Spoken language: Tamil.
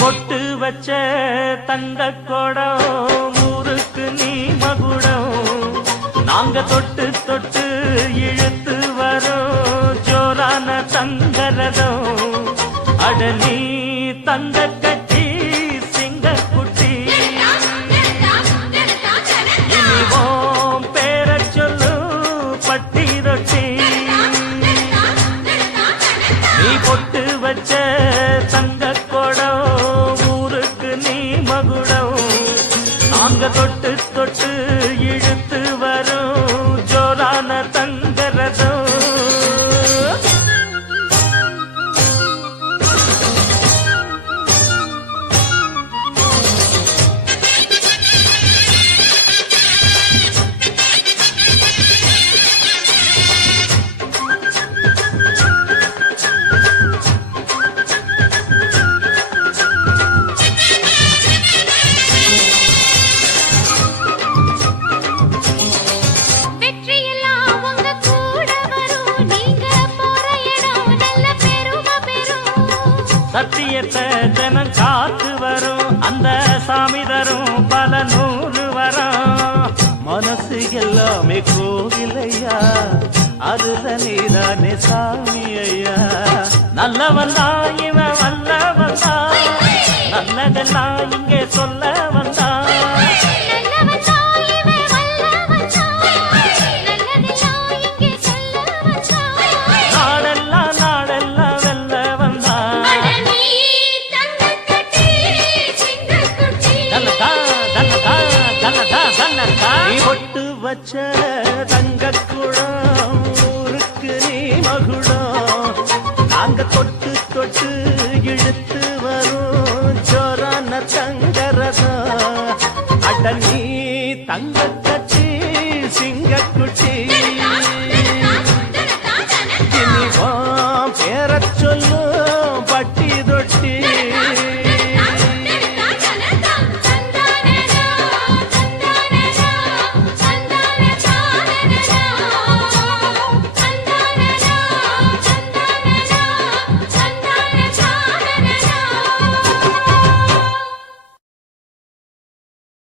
பொட்டு வச்ச தங்க கொடம் ஊருக்கு நீ மகுடம் நாங்க தொட்டு தொட்டு இழுத்து வரோம் ஜோரான தங்கரதம் அட நீ தங்க கட்டி சிங்க குட்டி இனிவோம் பேர சொல்லு பட்டி ரொட்டி நீ பொட்டு வச்ச தங்க நாங்க தொட்டு தொட்டு இழுத்து வரும் ஜோரான தங்கரதம் சத்தியத்தை தினம் காத்து வரும் அந்த சாமி தரும் பல நூறு வரும் மனசு எல்லாமே கோவிலையா அதுல நீதானே சாமி ஐயா நல்லவன் தான் இவன் வல்லவன் தான் நல்லதெல்லாம் இங்கே சொல்ல வந்தான் வச்ச தங்க குடம் ஊருக்கு நீ மகுடம் நாங்க தொட்டு தொட்டு